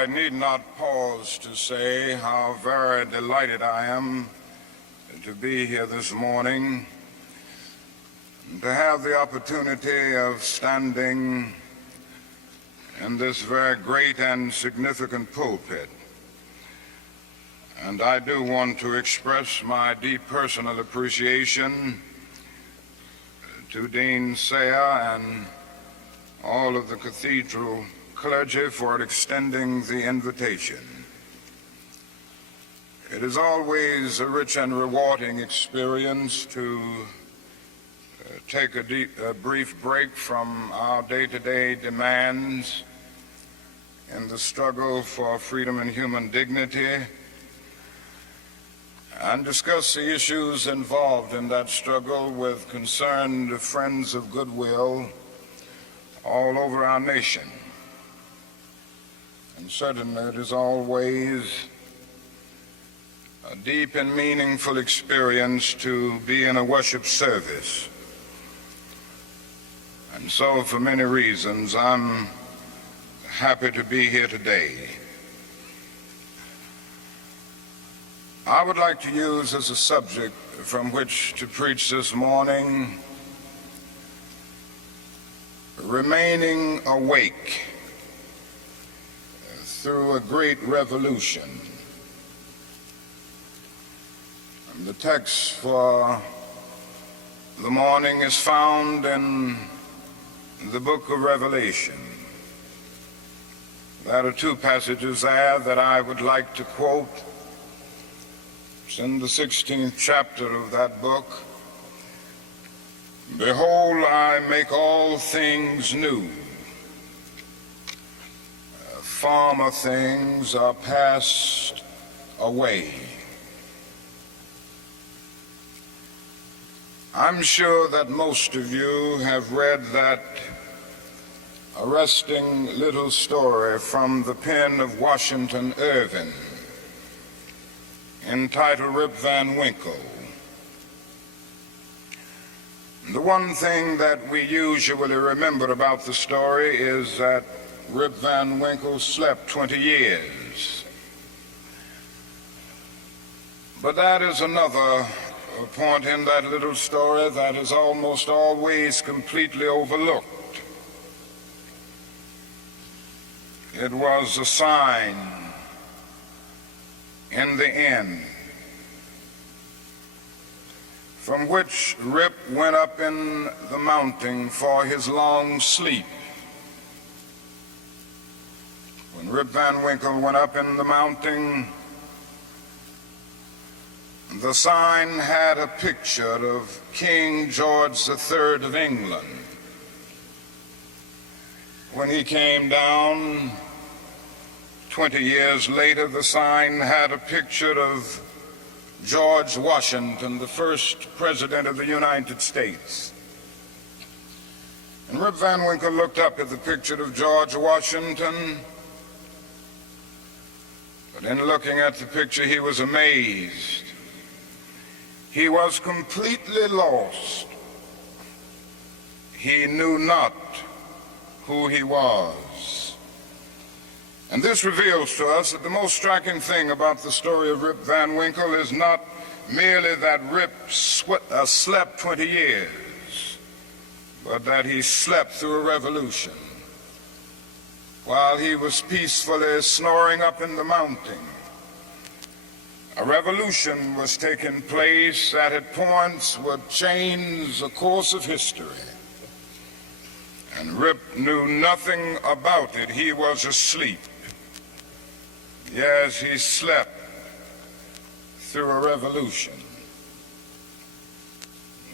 I need not pause to say how very delighted I am to be here this morning and to have the opportunity of standing in this very great and significant pulpit. And I do want to express my deep personal appreciation to Dean Sayer and all of the cathedral clergy for extending the invitation. It is always a rich and rewarding experience to take a brief break from our day-to-day demands in the struggle for freedom and human dignity and discuss the issues involved in that struggle with concerned friends of goodwill all over our nation. And certainly it is always a deep and meaningful experience to be in a worship service. And so for many reasons, I'm happy to be here today. I would like to use as a subject from which to preach this morning, remaining awake through a great revolution. And the text for the morning is found in the book of Revelation. There are two passages there that I would like to quote. It's in the 16th chapter of that book. Behold, I make all things new. Former things are passed away. I'm sure that most of you have read that arresting little story from the pen of Washington Irving entitled Rip Van Winkle. The one thing that we usually remember about the story is that Rip Van Winkle slept 20 years. But that is another point in that little story that is almost always completely overlooked. It was a sign in the end from which Rip went up in the mountain for his long sleep. When Rip Van Winkle went up in the mountain, the sign had a picture of King George III of England. When he came down 20 years later, the sign had a picture of George Washington, the first president of the United States. And Rip Van Winkle looked up at the picture of George Washington, but in looking at the picture, he was amazed. He was completely lost. He knew not who he was. And this reveals to us that the most striking thing about the story of Rip Van Winkle is not merely that Rip slept 20 years, but that he slept through a revolution. While he was peacefully snoring up in the mountain, a revolution was taking place that at points would change the course of history. And Rip knew nothing about it. He was asleep. Yes, he slept through a revolution.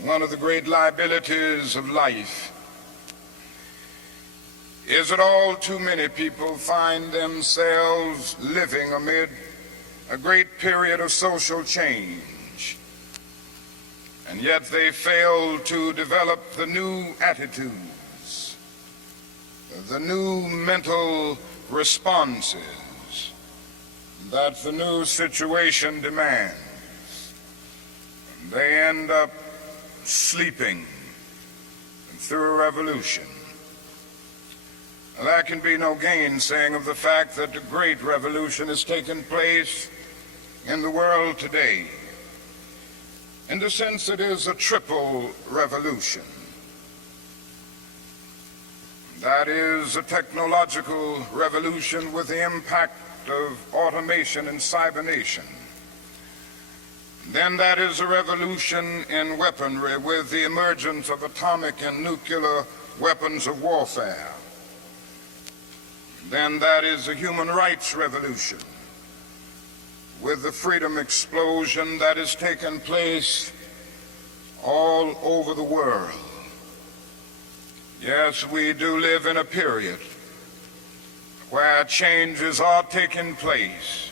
One of the great liabilities of life is that all too many people find themselves living amid a great period of social change, and yet they fail to develop the new attitudes, the new mental responses that the new situation demands. They end up sleeping through a revolution. There can be no gainsaying of the fact that a great revolution has taken place in the world today. In the sense, it is a triple revolution. That is a technological revolution with the impact of automation and cybernation. Then that is a revolution in weaponry with the emergence of atomic and nuclear weapons of warfare. Then that is a human rights revolution with the freedom explosion that has taken place all over the world. Yes, we do live in a period where changes are taking place,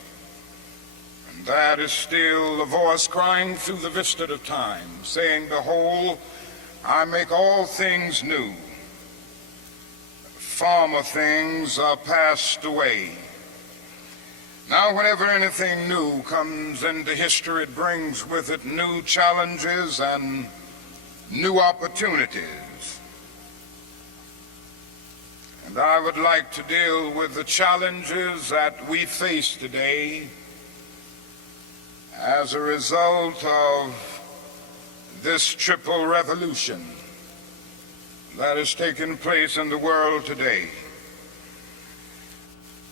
and that is still the voice crying through the vista of time, saying, "Behold, I make all things new. Former things are passed away." Now, whenever anything new comes into history, it brings with it new challenges and new opportunities. And I would like to deal with the challenges that we face today as a result of this triple revolution that has taken place in the world today.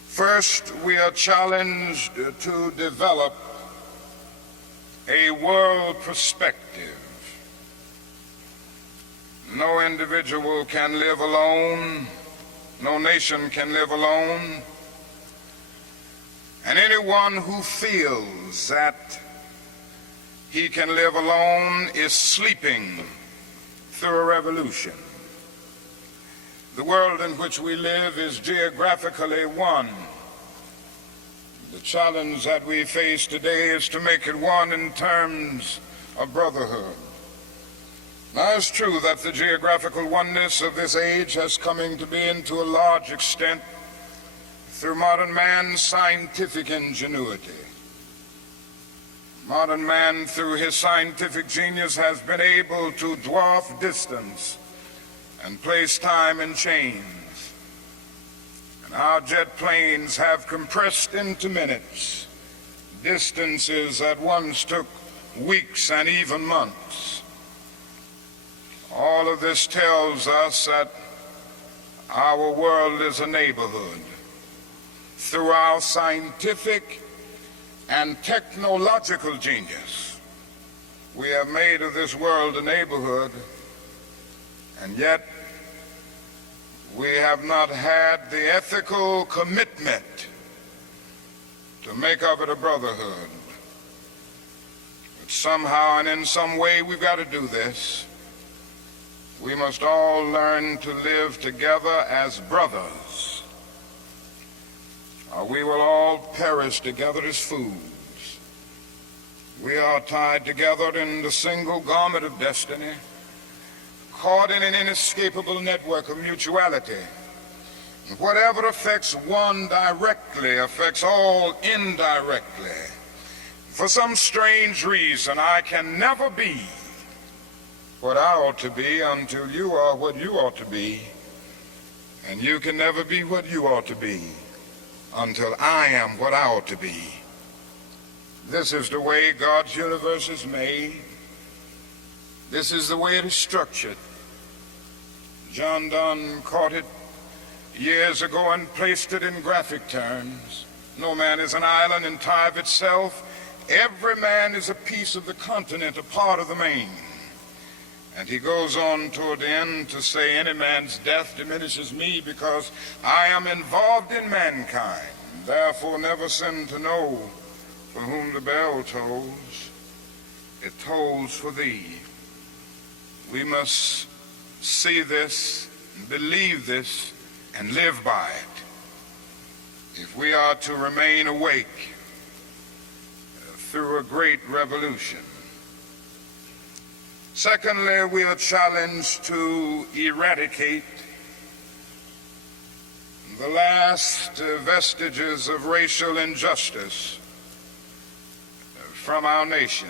First, we are challenged to develop a world perspective. No individual can live alone. No nation can live alone. And anyone who feels that he can live alone is sleeping through a revolution. The world in which we live is geographically one. The challenge that we face today is to make it one in terms of brotherhood. Now, it's true that the geographical oneness of this age has come to be to a large extent through modern man's scientific ingenuity. Modern man, through his scientific genius, has been able to dwarf distance and place time in chains. And our jet planes have compressed into minutes distances that once took weeks and even months. All of this tells us that our world is a neighborhood. Through our scientific and technological genius, we have made of this world a neighborhood, and yet we have not had the ethical commitment to make of it a brotherhood. But somehow and in some way we've got to do this. We must all learn to live together as brothers, or we will all perish together as fools. We are tied together in the single garment of destiny, caught in an inescapable network of mutuality. And whatever affects one directly affects all indirectly. For some strange reason, I can never be what I ought to be until you are what you ought to be, and you can never be what you ought to be until I am what I ought to be. This is the way God's universe is made. This is the way it is structured. John Donne caught it years ago and placed it in graphic terms. No man is an island entire of itself. Every man is a piece of the continent, a part of the main. And he goes on toward the end to say, any man's death diminishes me because I am involved in mankind. Therefore never sin to know for whom the bell tolls. It tolls for thee. We must see this, believe this, and live by it if we are to remain awake through a great revolution. Secondly, we are challenged to eradicate the last vestiges of racial injustice from our nation.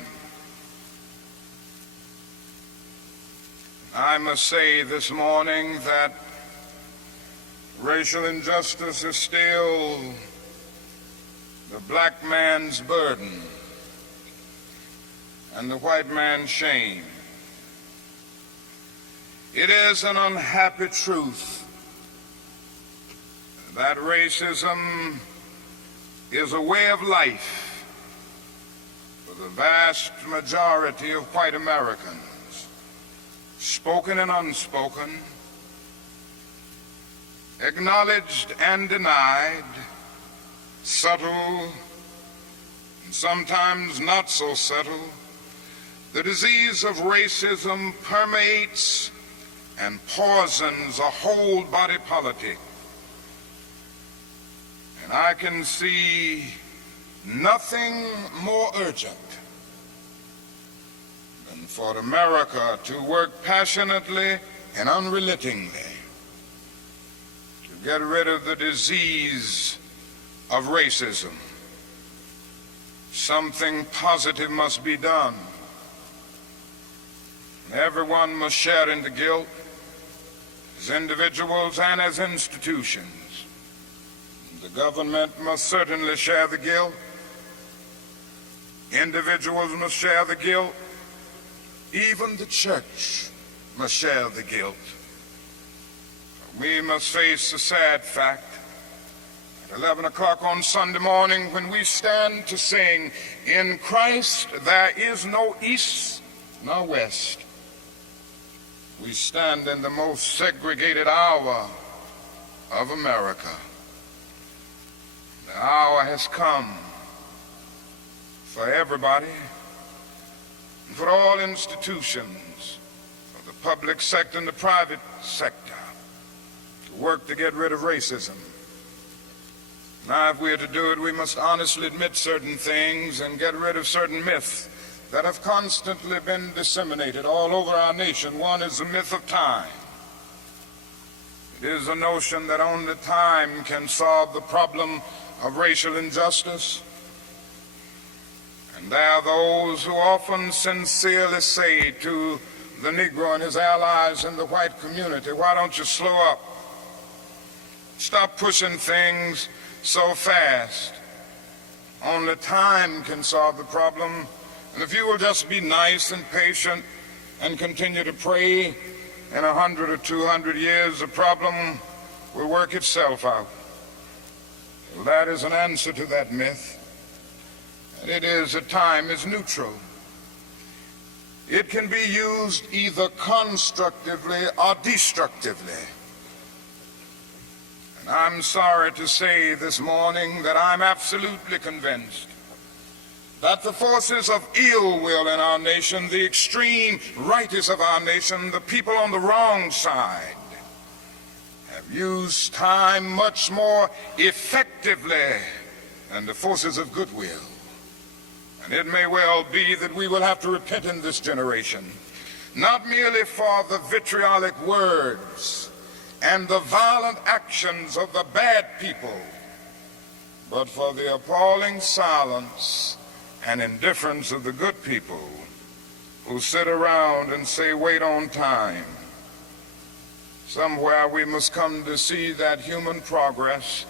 I must say this morning that Racial injustice is still the black man's burden and the white man's shame. It is an unhappy truth that racism is a way of life for the vast majority of white Americans, spoken and unspoken, acknowledged and denied, subtle and sometimes not so subtle. The disease of racism permeates and poisons a whole body politic. And I can see nothing more urgent than for America to work passionately and unrelentingly to get rid of the disease of racism. Something positive must be done. Everyone must share in the guilt, as individuals and as institutions. The government must certainly share the guilt. Individuals must share the guilt. Even the church must share the guilt. We must face the sad fact at 11 o'clock on Sunday morning when we stand to sing, "In Christ there is no east nor west." We stand in the most segregated hour of America. The hour has come for everybody, and for all institutions, for the public sector and the private sector, to work to get rid of racism. Now, if we are to do it, we must honestly admit certain things and get rid of certain myths that have constantly been disseminated all over our nation. One is the myth of time. It is a notion that only time can solve the problem of racial injustice. And there are those who often sincerely say to the Negro and his allies in the white community, "Why don't you slow up? Stop pushing things so fast. Only time can solve the problem. And if you will just be nice and patient and continue to pray, in 100 or 200 years, the problem will work itself out." Well, that is an answer to that myth. And it is that time is neutral. It can be used either constructively or destructively. And I'm sorry to say this morning that I'm absolutely convinced that the forces of ill will in our nation, the extreme rightists of our nation, the people on the wrong side, have used time much more effectively than the forces of goodwill. And it may well be that we will have to repent in this generation, not merely for the vitriolic words and the violent actions of the bad people, but for the appalling silence and indifference of the good people who sit around and say, "Wait on time." Somewhere we must come to see that human progress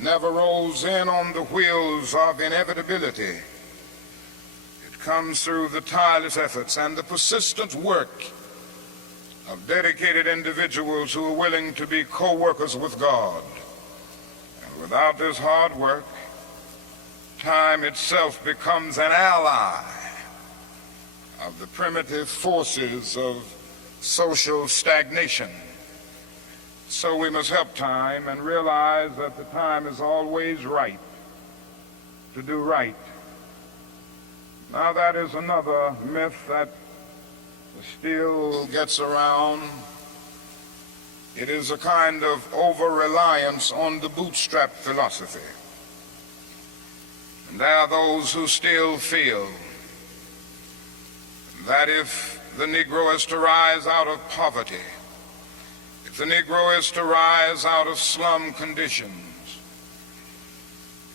never rolls in on the wheels of inevitability. It comes through the tireless efforts and the persistent work of dedicated individuals who are willing to be co-workers with God. And without this hard work, time itself becomes an ally of the primitive forces of social stagnation. So we must help time and realize that the time is always right to do right. Now, that is another myth that still gets around. It is a kind of over-reliance on the bootstrap philosophy. And there are those who still feel that if the Negro is to rise out of poverty, if the Negro is to rise out of slum conditions,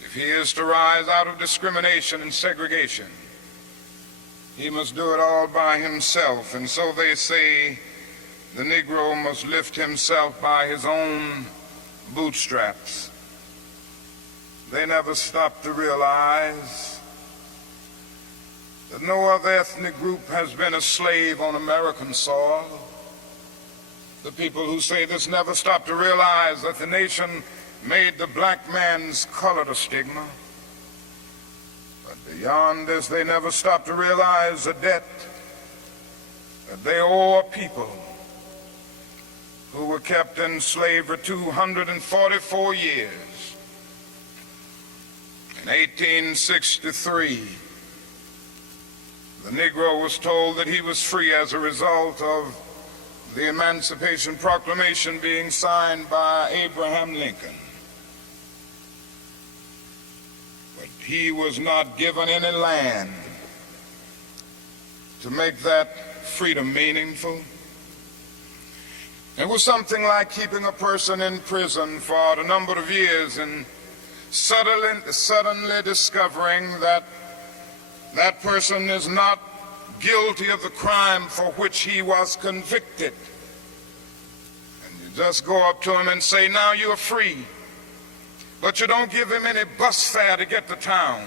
if he is to rise out of discrimination and segregation, he must do it all by himself. And so they say the Negro must lift himself by his own bootstraps. They never stopped to realize that no other ethnic group has been a slave on American soil. The people who say this never stop to realize that the nation made the black man's color a stigma. But beyond this, they never stop to realize the debt that they owe a people who were kept in slavery 244 years. In 1863, the Negro was told that he was free as a result of the Emancipation Proclamation being signed by Abraham Lincoln. But he was not given any land to make that freedom meaningful. It was something like keeping a person in prison for a number of years and suddenly discovering that that person is not guilty of the crime for which he was convicted. And you just go up to him and say, now you're free. But you don't give him any bus fare to get to town.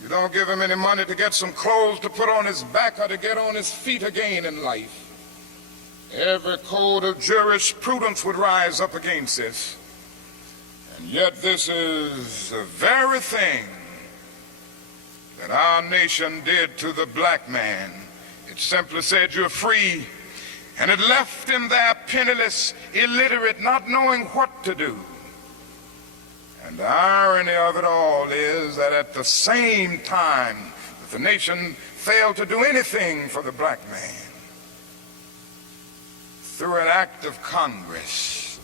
You don't give him any money to get some clothes to put on his back or to get on his feet again in life. Every code of jurisprudence would rise up against this. And yet this is the very thing that our nation did to the black man. It simply said, you're free. And it left him there penniless, illiterate, not knowing what to do. And the irony of it all is that at the same time that the nation failed to do anything for the black man, through an act of Congress,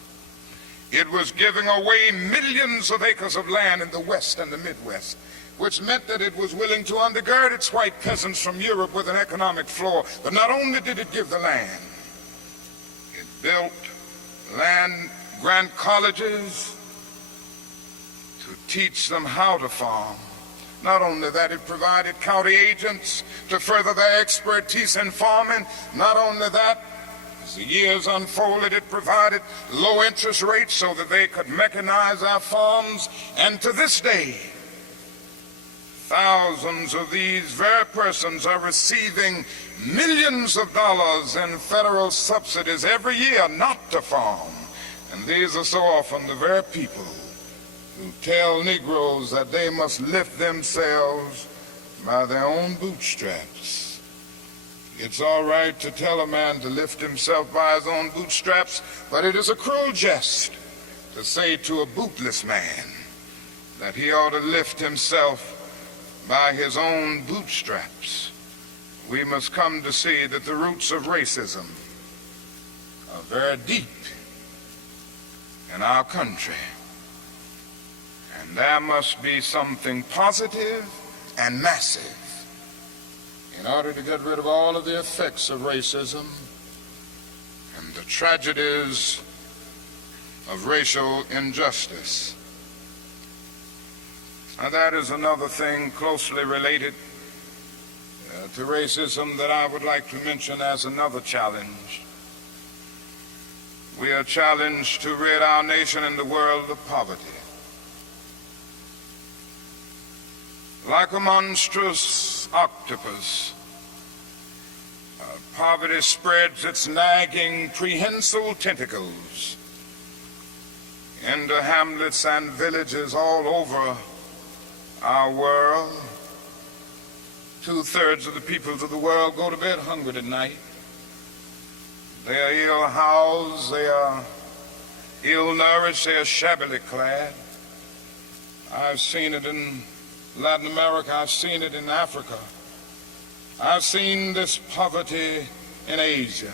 it was giving away millions of acres of land in the West and the Midwest, which meant that it was willing to undergird its white peasants from Europe with an economic floor. But not only did it give the land, it built land-grant colleges to teach them how to farm. Not only that, it provided county agents to further their expertise in farming. Not only that, as the years unfolded, it provided low interest rates so that they could mechanize our farms. And to this day, thousands of these very persons are receiving millions of dollars in federal subsidies every year not to farm. And these are so often the very people who tell Negroes that they must lift themselves by their own bootstraps. It's all right to tell a man to lift himself by his own bootstraps, but it is a cruel jest to say to a bootless man that he ought to lift himself by his own bootstraps. We must come to see that the roots of racism are very deep in our country. And there must be something positive and massive in order to get rid of all of the effects of racism and the tragedies of racial injustice. Now that is another thing closely related to racism that I would like to mention as another challenge. We are challenged to rid our nation and the world of poverty. Like a monstrous octopus, poverty spreads its nagging, prehensile tentacles into hamlets and villages all over our world. 2/3 of the peoples of the world go to bed hungry at night. They are ill-housed, they are ill-nourished, they are shabbily clad. I've seen it in Latin America, I've seen it in Africa. I've seen this poverty in Asia.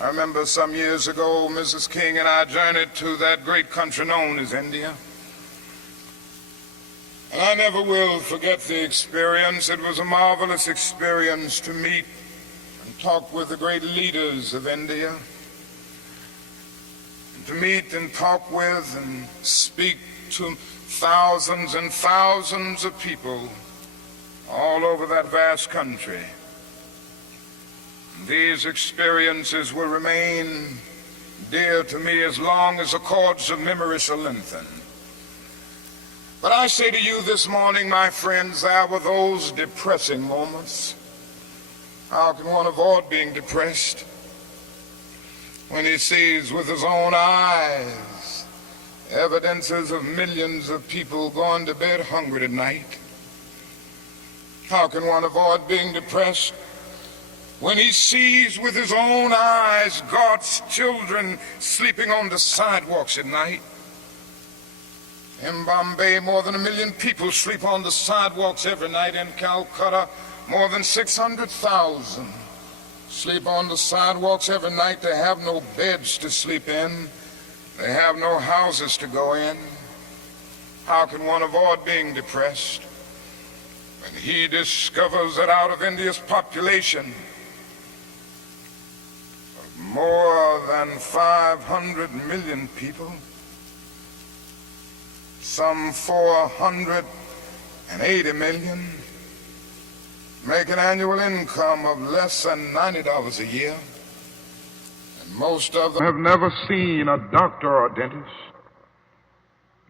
I remember some years ago, Mrs. King and I journeyed to that great country known as India. And I never will forget the experience. It was a marvelous experience to meet and talk with the great leaders of India. And to meet and talk with and speak to thousands and thousands of people all over that vast country. These experiences will remain dear to me as long as the cords of memory shall lengthen. But I say to you this morning, my friends, there were those depressing moments. How can one avoid being depressed when he sees with his own eyes evidences of millions of people going to bed hungry tonight? How can one avoid being depressed when he sees with his own eyes God's children sleeping on the sidewalks at night? In Bombay, more than 1 million people sleep on the sidewalks every night. In Calcutta, more than 600,000 sleep on the sidewalks every night. They have no beds to sleep in. They have no houses to go in. How can one avoid being depressed when he discovers that out of India's population of more than 500 million people, some 480 million make an annual income of less than $90 a year, and most of them have never seen a doctor or dentist.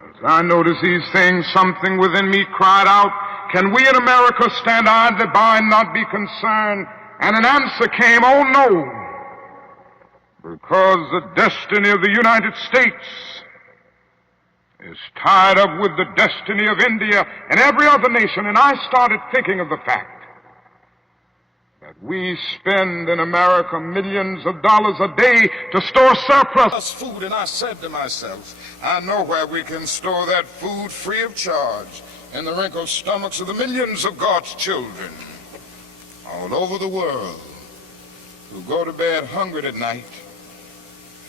As I noticed these things, something within me cried out, can we in America stand idly by and not be concerned? And an answer came, oh no, because the destiny of the United States is tied up with the destiny of India and every other nation. And I started thinking of the fact that we spend in America millions of dollars a day to store surplus food. And I said to myself, I know where we can store that food free of charge, in the wrinkled stomachs of the millions of God's children all over the world who go to bed hungry at night.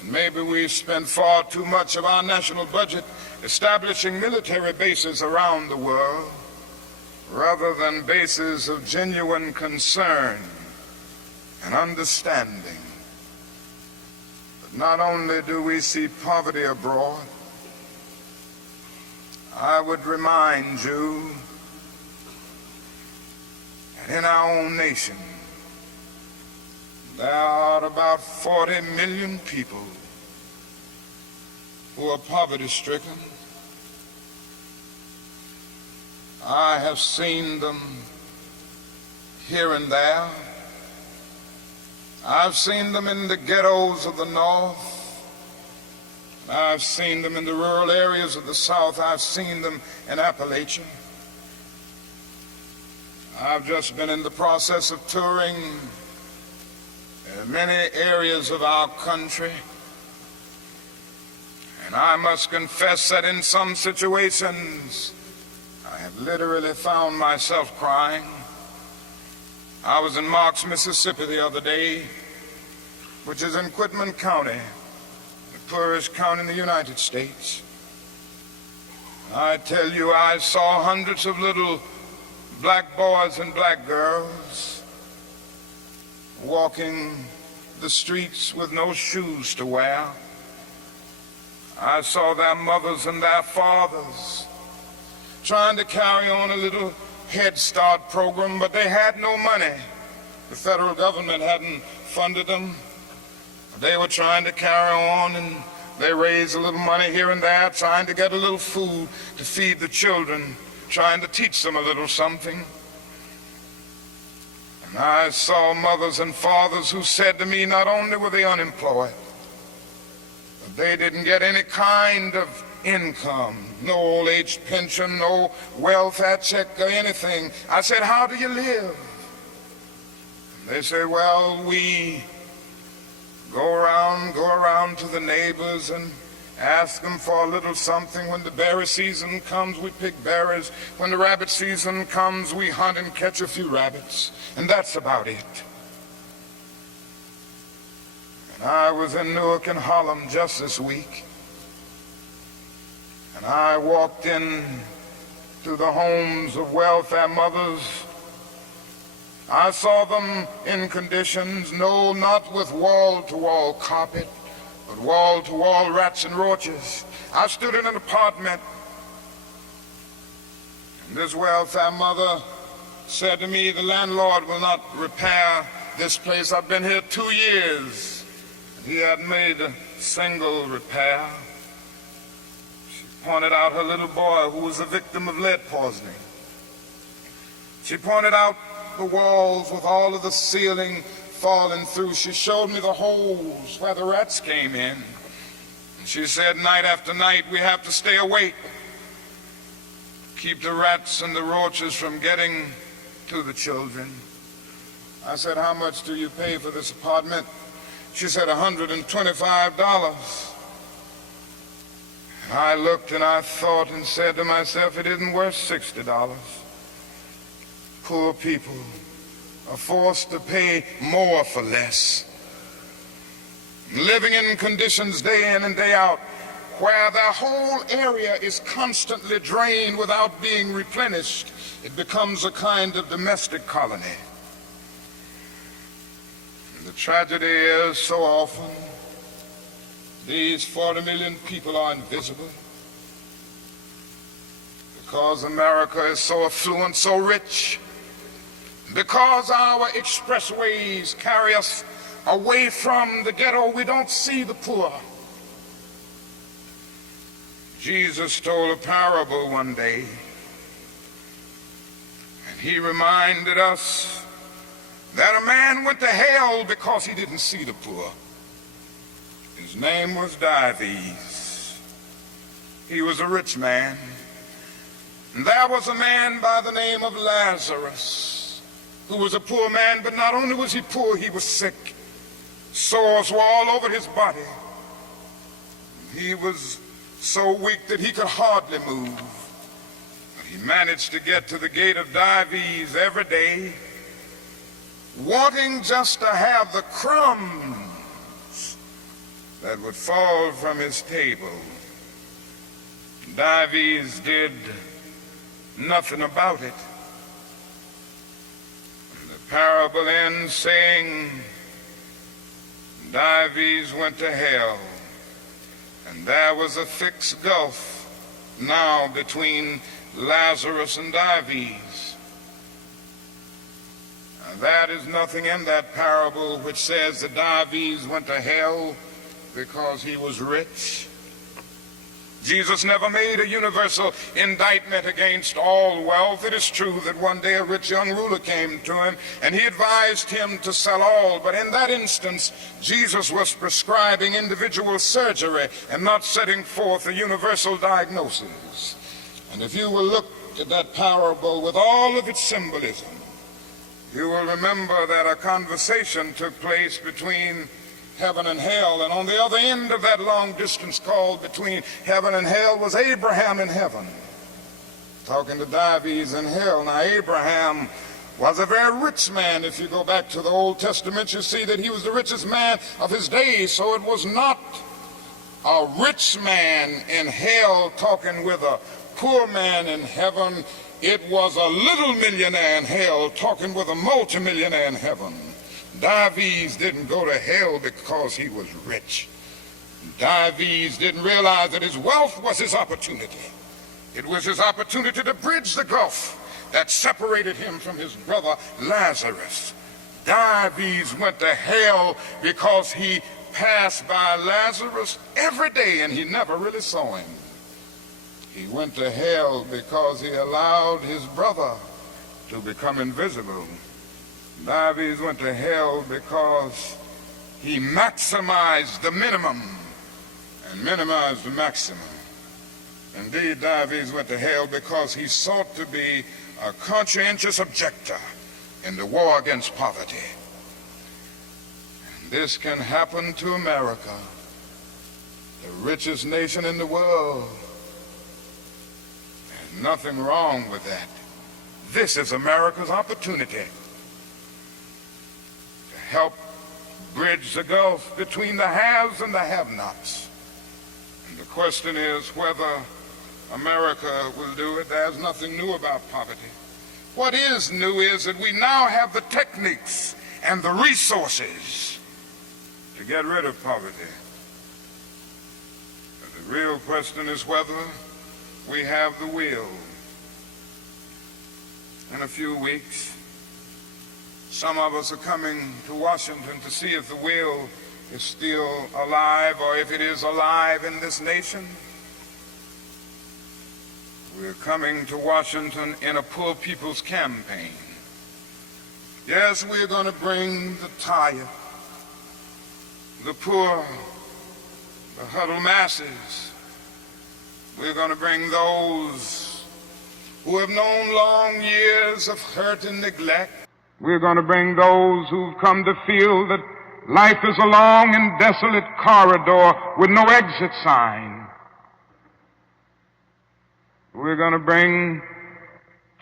And maybe we spend far too much of our national budget establishing military bases around the world rather than bases of genuine concern and understanding. But not only do we see poverty abroad, I would remind you that in our own nation there are about 40 million people who are poverty-stricken. I have seen them here and there. I've seen them in the ghettos of the North. I've seen them in the rural areas of the South. I've seen them in Appalachia. I've just been in the process of touring many areas of our country. And I must confess that in some situations, I have literally found myself crying. I was in Marks, Mississippi the other day, which is in Quitman County, the poorest county in the United States. I tell you, I saw hundreds of little black boys and black girls walking the streets with no shoes to wear. I saw their mothers and their fathers trying to carry on a little Head Start program, but they had no money. The federal government hadn't funded them. They were trying to carry on, and they raised a little money here and there, trying to get a little food to feed the children, trying to teach them a little something. And I saw mothers and fathers who said to me, not only were they unemployed, but they didn't get any kind of income, no old age pension, no welfare check or anything. I said, how do you live? And they say, well, we go around to the neighbors and ask them for a little something. When the berry season comes, we pick berries. When the rabbit season comes, we hunt and catch a few rabbits. And that's about it. And I was in Newark and Harlem just this week. And I walked in to the homes of welfare mothers. I saw them in conditions, no, not with wall-to-wall carpet, but wall-to-wall rats and roaches. I stood in an apartment, and this welfare mother said to me, the landlord will not repair this place. I've been here 2 years. He had made single repair. She pointed out her little boy who was a victim of lead poisoning. She pointed out the walls with all of the ceiling falling through. She showed me the holes where the rats came in. And she said, night after night, we have to stay awake, keep the rats and the roaches from getting to the children. I said, how much do you pay for this apartment? She said, $125. And I looked and I thought and said to myself, it isn't worth $60. Poor people are forced to pay more for less, living in conditions day in and day out where their whole area is constantly drained without being replenished. It becomes a kind of domestic colony. And the tragedy is, so often these 40 million people are invisible because America is so affluent, so rich, because our expressways carry us away from the ghetto. We don't see the poor. Jesus told a parable one day, and he reminded us that a man went to hell because he didn't see the poor. His name was Dives. He was a rich man. And there was a man by the name of Lazarus, who was a poor man, but not only was he poor, he was sick. Sores were all over his body. He was so weak that he could hardly move. But he managed to get to the gate of Dives every day, wanting just to have the crumbs that would fall from his table. Dives did nothing about it. Parable ends saying, Dives went to hell, and there was a thick gulf now between Lazarus and Dives. Now, that is nothing in that parable which says that Dives went to hell because he was rich. Jesus never made a universal indictment against all wealth. It is true that one day a rich young ruler came to him and he advised him to sell all, but in that instance Jesus was prescribing individual surgery and not setting forth a universal diagnosis. And if you will look at that parable with all of its symbolism, you will remember that a conversation took place between heaven and hell, and on the other end of that long distance call between heaven and hell was Abraham in heaven, talking to Dives in hell. Now, Abraham was a very rich man. If you go back to the Old Testament, you see that he was the richest man of his days. So it was not a rich man in hell talking with a poor man in heaven. It was a little millionaire in hell talking with a multimillionaire in heaven. Dives didn't go to hell because he was rich. Dives didn't realize that his wealth was his opportunity. It was his opportunity to bridge the gulf that separated him from his brother Lazarus. Dives went to hell because he passed by Lazarus every day and he never really saw him. He went to hell because he allowed his brother to become invisible. Dives went to hell because he maximized the minimum and minimized the maximum. Indeed, Dives went to hell because he sought to be a conscientious objector in the war against poverty. And this can happen to America, the richest nation in the world. There's nothing wrong with that. This is America's opportunity help bridge the gulf between the haves and the have-nots. And the question is whether America will do it. There's nothing new about poverty. What is new is that we now have the techniques and the resources to get rid of poverty. But the real question is whether we have the will. In a few weeks, some of us are coming to Washington to see if the will is still alive, or if it is alive in this nation. We're coming to Washington in a poor people's campaign. Yes, we're going to bring the tired, the poor, the huddled masses. We're going to bring those who have known long years of hurt and neglect. We're going to bring those who've come to feel that life is a long and desolate corridor with no exit sign. We're going to bring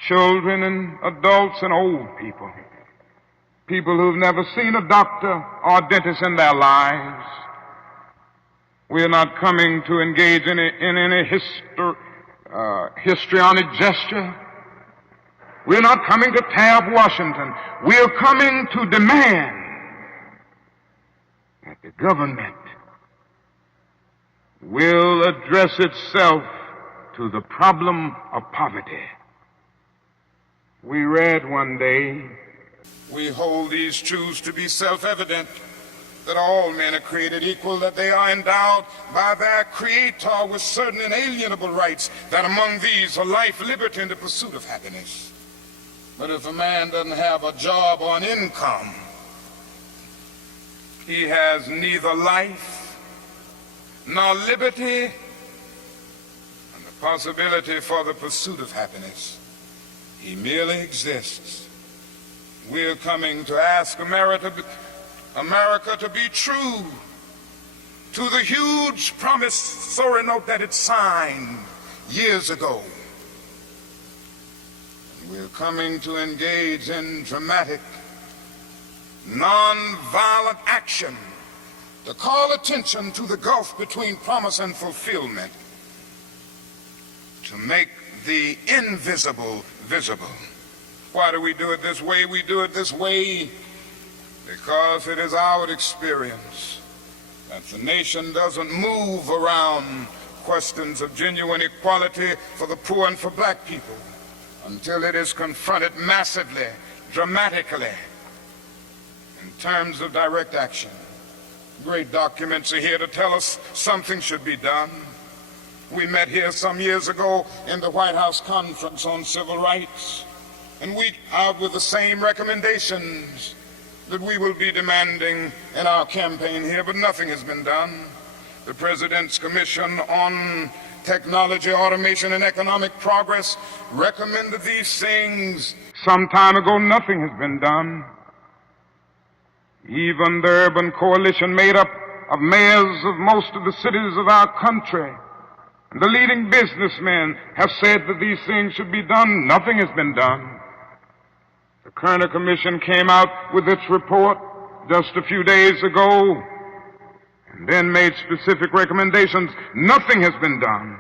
children and adults and old people, people who've never seen a doctor or a dentist in their lives. We're not coming to engage in any histrionic gesture. We're not coming to tear up Washington. We're coming to demand that the government will address itself to the problem of poverty. We read one day, we hold these truths to be self-evident, that all men are created equal, that they are endowed by their Creator with certain inalienable rights, that among these are life, liberty, and the pursuit of happiness. But if a man doesn't have a job or an income, he has neither life nor liberty and the possibility for the pursuit of happiness. He merely exists. We're coming to ask America to be true to the huge promissory note that it signed years ago. We're coming to engage in dramatic, non-violent action to call attention to the gulf between promise and fulfillment, to make the invisible visible. Why do we do it this way? We do it this way because it is our experience that the nation doesn't move around questions of genuine equality for the poor and for black people until it is confronted massively, dramatically, in terms of direct action. Great documents are here to tell us something should be done. We met here some years ago in the White House Conference on Civil Rights, and we out with the same recommendations that we will be demanding in our campaign here, but nothing has been done. The President's Commission on Technology, Automation, and Economic Progress recommended these things some time ago. Nothing has been done. Even the urban coalition made up of mayors of most of the cities of our country, and the leading businessmen have said that these things should be done. Nothing has been done. The Kerner Commission came out with its report just a few days ago and then made specific recommendations. Nothing has been done.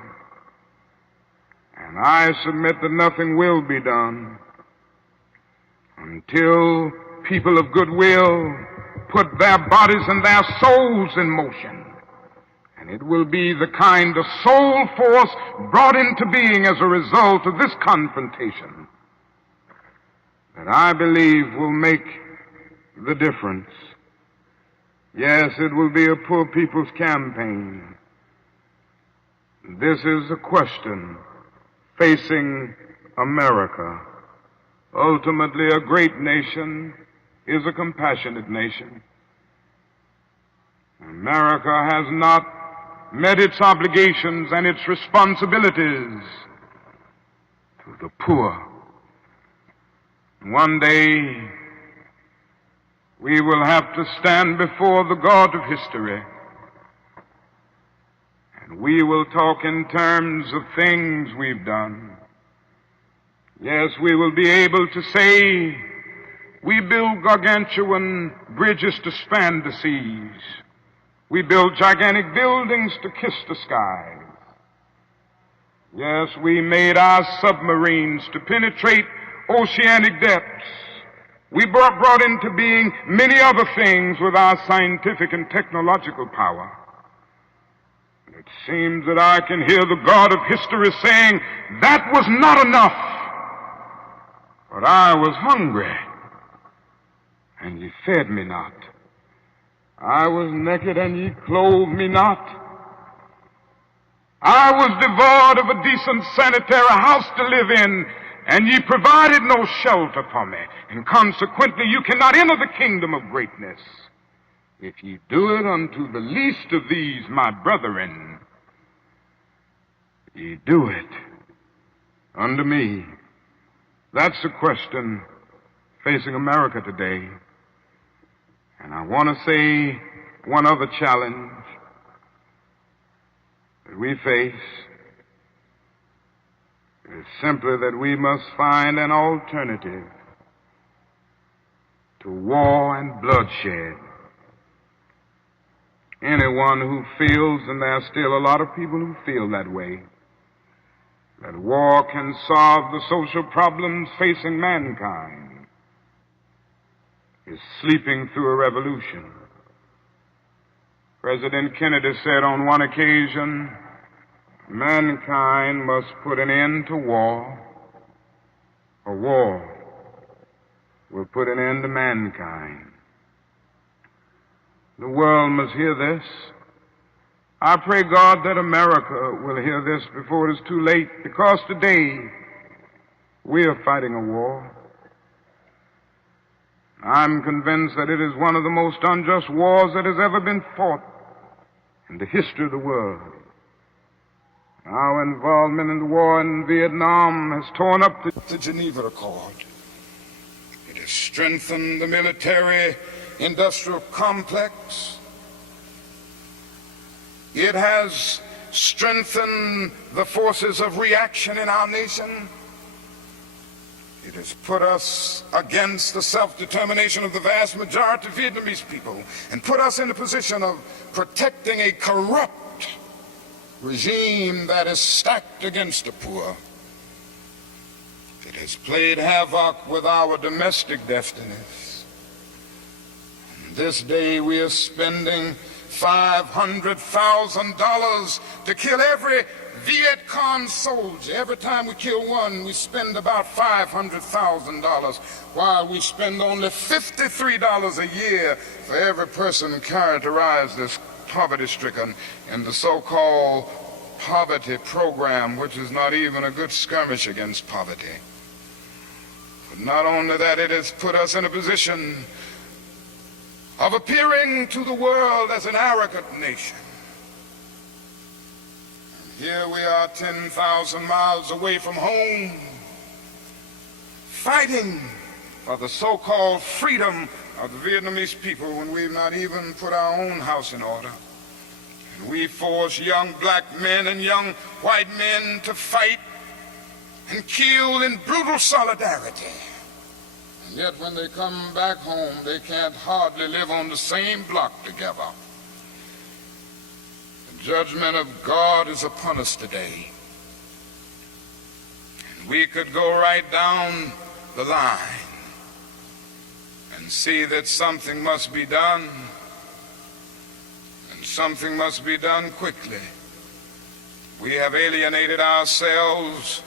And I submit that nothing will be done until people of goodwill put their bodies and their souls in motion. And it will be the kind of soul force brought into being as a result of this confrontation that I believe will make the difference. Yes, it will be a poor people's campaign. This is a question facing America. Ultimately, a great nation is a compassionate nation. America has not met its obligations and its responsibilities to the poor. One day, we will have to stand before the God of history, and we will talk in terms of things we've done. Yes, we will be able to say, we build gargantuan bridges to span the seas. We build gigantic buildings to kiss the skies. Yes, we made our submarines to penetrate oceanic depths. We brought into being many other things with our scientific and technological power. It seems that I can hear the God of history saying, that was not enough, but I was hungry, and ye fed me not. I was naked and ye clothed me not. I was devoid of a decent sanitary house to live in, and ye provided no shelter for me. And consequently, you cannot enter the kingdom of greatness. If ye do it unto the least of these, my brethren, ye do it unto me. That's the question facing America today. And I want to say one other challenge that we face is simply that we must find an alternative to war and bloodshed. Anyone who feels, and there are still a lot of people who feel that way, that war can solve the social problems facing mankind, is sleeping through a revolution. President Kennedy said on one occasion, mankind must put an end to war, or war will put an end to mankind. The world must hear this. I pray God that America will hear this before it is too late, because today we are fighting a war. I'm convinced that it is one of the most unjust wars that has ever been fought in the history of the world. Our involvement in the war in Vietnam has torn up the Geneva Accord. It has strengthened the military-industrial complex. It has strengthened the forces of reaction in our nation. It has put us against the self-determination of the vast majority of Vietnamese people and put us in a position of protecting a corrupt regime that is stacked against the poor. It has played havoc with our domestic destinies. And this day we are spending $500,000 to kill every Viet Cong soldier. Every time we kill one, we spend about $500,000, while we spend only $53 a year for every person characterized as poverty-stricken in the so-called poverty program, which is not even a good skirmish against poverty. But not only that, it has put us in a position of appearing to the world as an arrogant nation. Here we are 10,000 miles away from home, fighting for the so-called freedom of the Vietnamese people when we've not even put our own house in order. And we force young black men and young white men to fight and kill in brutal solidarity. And yet when they come back home, they can't hardly live on the same block together. The judgment of God is upon us today. And we could go right down the line and see that something must be done, and something must be done quickly. We have alienated ourselves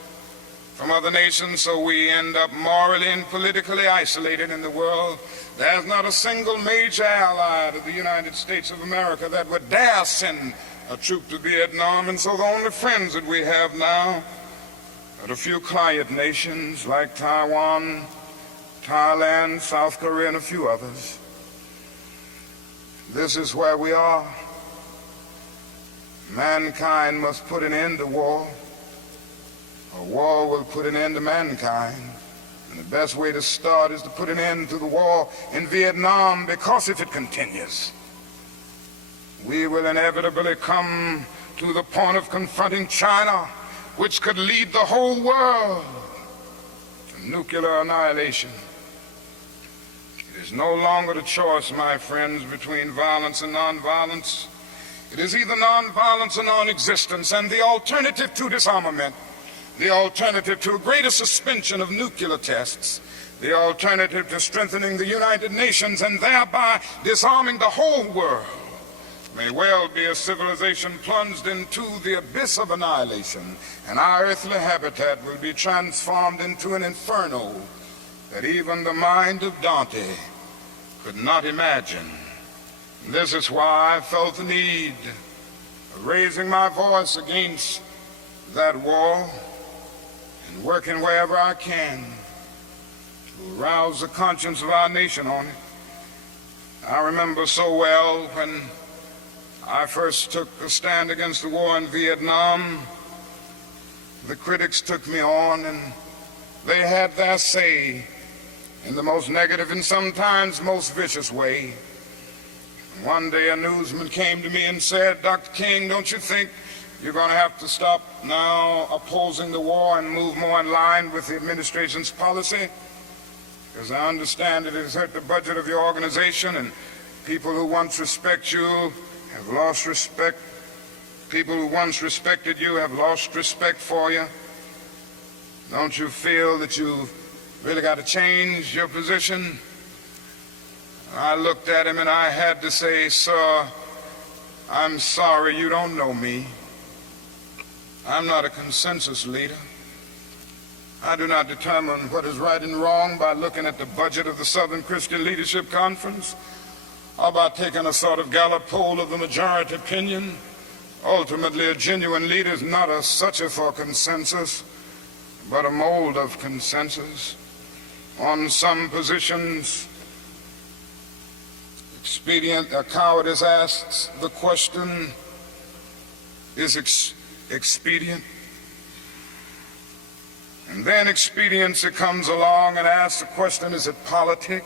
from other nations, so we end up morally and politically isolated in the world. There's not a single major ally of the United States of America that would dare send a troop to Vietnam, and so the only friends that we have now are a few quiet nations like Taiwan, Thailand, South Korea, and a few others. This is where we are. Mankind must put an end to war, or war will put an end to mankind. And the best way to start is to put an end to the war in Vietnam, because if it continues, we will inevitably come to the point of confronting China, which could lead the whole world to nuclear annihilation. It is no longer the choice, my friends, between violence and nonviolence. It is either nonviolence or non-existence, and the alternative to disarmament, the alternative to a greater suspension of nuclear tests, the alternative to strengthening the United Nations and thereby disarming the whole world, may well be a civilization plunged into the abyss of annihilation, and our earthly habitat will be transformed into an inferno that even the mind of Dante could not imagine This is why I felt the need of raising my voice against that war and working wherever I can to arouse the conscience of our nation on it. I remember so well when I first took a stand against the war in Vietnam, the critics took me on and they had their say in the most negative and sometimes most vicious way. One day a newsman came to me and said, "Dr. King, don't you think you're going to have to stop now opposing the war and move more in line with the administration's policy? Because I understand it has hurt the budget of your organization, and people who once respect you have lost respect. People who once respected you have lost respect for you. Don't you feel that you've really got to change your position?" I looked at him and I had to say, "Sir, I'm sorry, you don't know me. I'm not a consensus leader. I do not determine what is right and wrong by looking at the budget of the Southern Christian Leadership Conference or by taking a sort of Gallup poll of the majority opinion. Ultimately, a genuine leader is not a searcher for consensus, but a mold of consensus. On some positions, cowardice asks the question, is expedient? And then expediency comes along and asks the question, is it politic?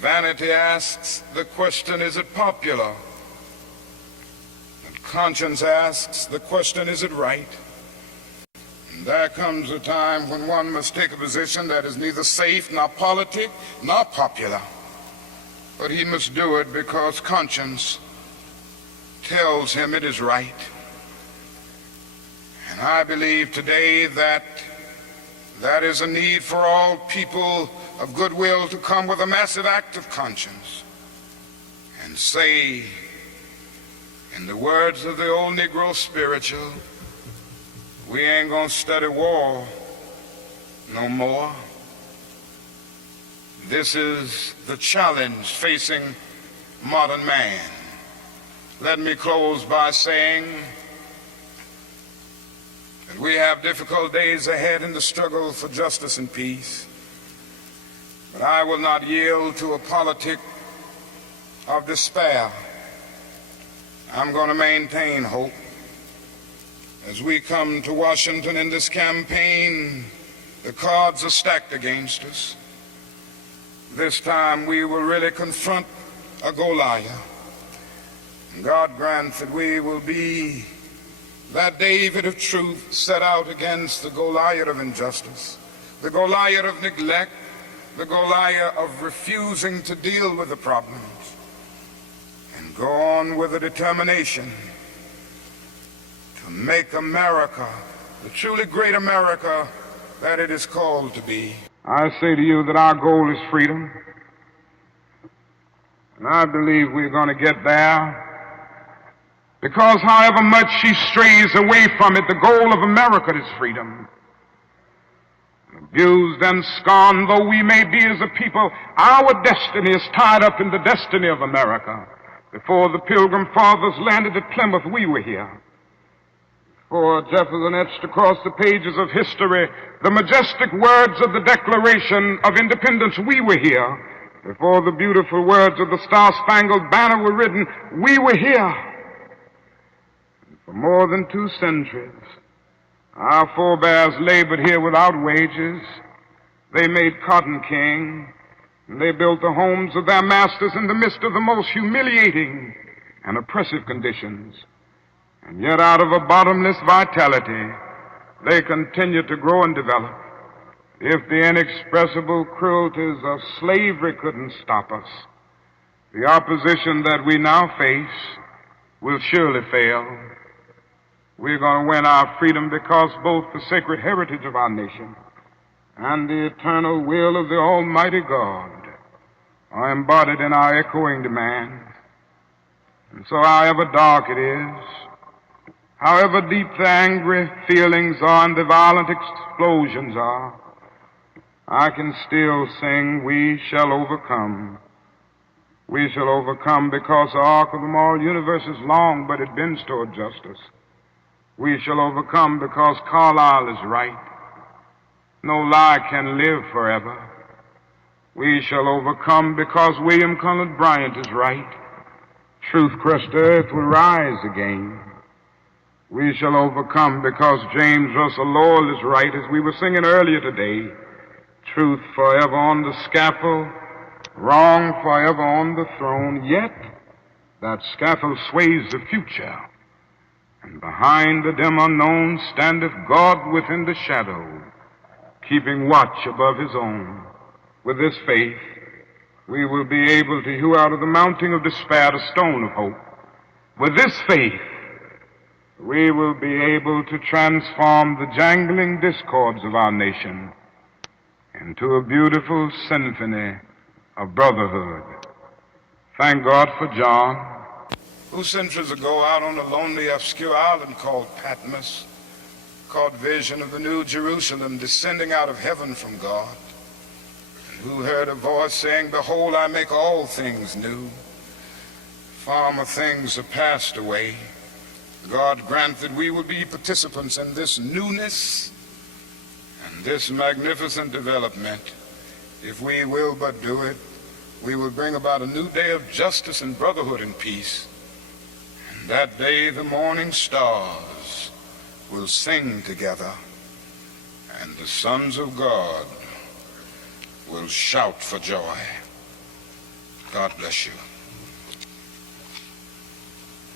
Vanity asks the question, is it popular? And conscience asks the question, is it right? And there comes a time when one must take a position that is neither safe, nor politic, nor popular. But he must do it because conscience tells him it is right. And I believe today that that is a need for all people of goodwill to come with a massive act of conscience and say, in the words of the old Negro spiritual, we ain't gonna study war no more. This is the challenge facing modern man. Let me close by saying that we have difficult days ahead in the struggle for justice and peace. But I will not yield to a politic of despair. I'm going to maintain hope. As we come to Washington in this campaign, the cards are stacked against us. This time we will really confront a Goliath. And God grant that we will be that David of truth set out against the Goliath of injustice, the Goliath of neglect, the Goliath of refusing to deal with the problems, and go on with a determination to make America the truly great America that it is called to be. I say to you that our goal is freedom, and I believe we're going to get there, because however much she strays away from it, the goal of America is freedom. Abused and scorned though we may be as a people, our destiny is tied up in the destiny of America. Before the Pilgrim Fathers landed at Plymouth, we were here. Before Jefferson etched across the pages of history the majestic words of the Declaration of Independence, we were here. Before the beautiful words of the Star-Spangled Banner were written, we were here. For more than 2 centuries, our forebears labored here without wages. They made cotton king, and they built the homes of their masters in the midst of the most humiliating and oppressive conditions. And yet out of a bottomless vitality, they continue to grow and develop. If the inexpressible cruelties of slavery couldn't stop us, the opposition that we now face will surely fail. We're going to win our freedom because both the sacred heritage of our nation and the eternal will of the Almighty God are embodied in our echoing demands. And so however dark it is, however deep the angry feelings are and the violent explosions are, I can still sing, we shall overcome. We shall overcome because the arc of the moral universe is long, but it bends toward justice. We shall overcome because Carlyle is right. No lie can live forever. We shall overcome because William Cullen Bryant is right. Truth-crushed earth will rise again. We shall overcome because James Russell Lowell is right, as we were singing earlier today. Truth forever on the scaffold, wrong forever on the throne, yet that scaffold sways the future, and behind the dim unknown standeth God within the shadow, keeping watch above his own. With this faith, we will be able to hew out of the mountain of despair the stone of hope. With this faith, we will be able to transform the jangling discords of our nation into a beautiful symphony of brotherhood. Thank God for John, who centuries ago out on a lonely, obscure island called Patmos caught vision of the New Jerusalem descending out of heaven from God, and who heard a voice saying, "Behold, I make all things new. Former things are passed away." God grant that we will be participants in this newness and this magnificent development. If we will but do it, we will bring about a new day of justice and brotherhood and peace. And that day the morning stars will sing together, and the sons of God will shout for joy. God bless you.